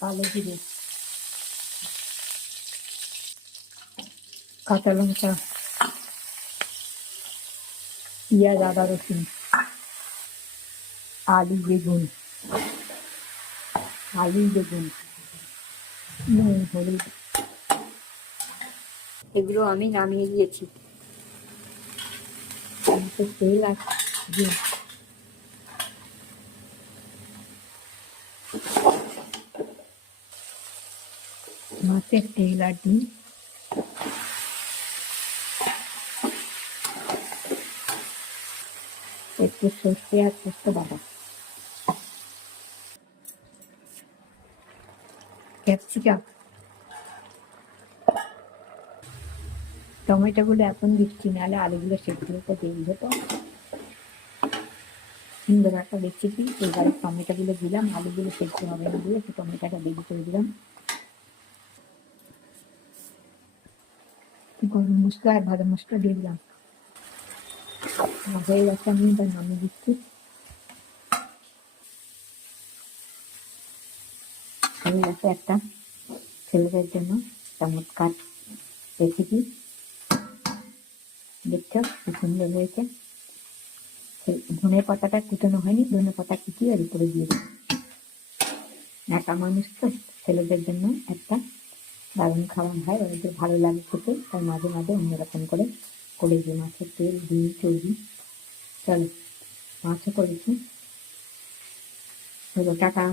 কালো জিরে, কাঁচা লঙ্কা, পেঁয়াজ, আদা, রসুন, আলু, বেগুন, নুন, হলুদ, এগুলো আমি নামিয়ে দিয়েছি। তেল আর দিই, মাছের তেল আর দিই, একটু সর্ষে আর পোস্ত বাটা, ক্যাপসিকাম, টমেটোগুলো এখন দিচ্ছি, নাহলে আলুগুলো সেদ্ধ হতে দেরি হতো। সুন্দর একটা রেসিপি। এবারে টমেটোগুলো দিলাম, আলুগুলো সেদ্ধ হবে না দিয়ে একটু টমেটোটা বেশি করে দিলাম। গরম মশলা আর ভাজা মশলা দিয়ে দিলাম। হয়ে গেছে, আমি এবার নামিয়ে দিচ্ছি। হয়ে গেছে একটা ছেলেদের জন্য চমৎকার রেসিপি। দেখছো কি সুন্দর হয়েছে। ধনে পাতাটা কুটানো হয়নি, ধনে পাতা কুটিয়ে এর উপরে দিয়ে দিই। একা মানুষ তো, ছেলেদের জন্য একটা দারুণ খাবার হয়, ওদের ভালো লাগে খেতে, তাই মাঝে মাঝে অন্যরকম করে করে দিই। মাছের তেল, ডিম, চর্বি, চলো মাছও করেছি। টাটা।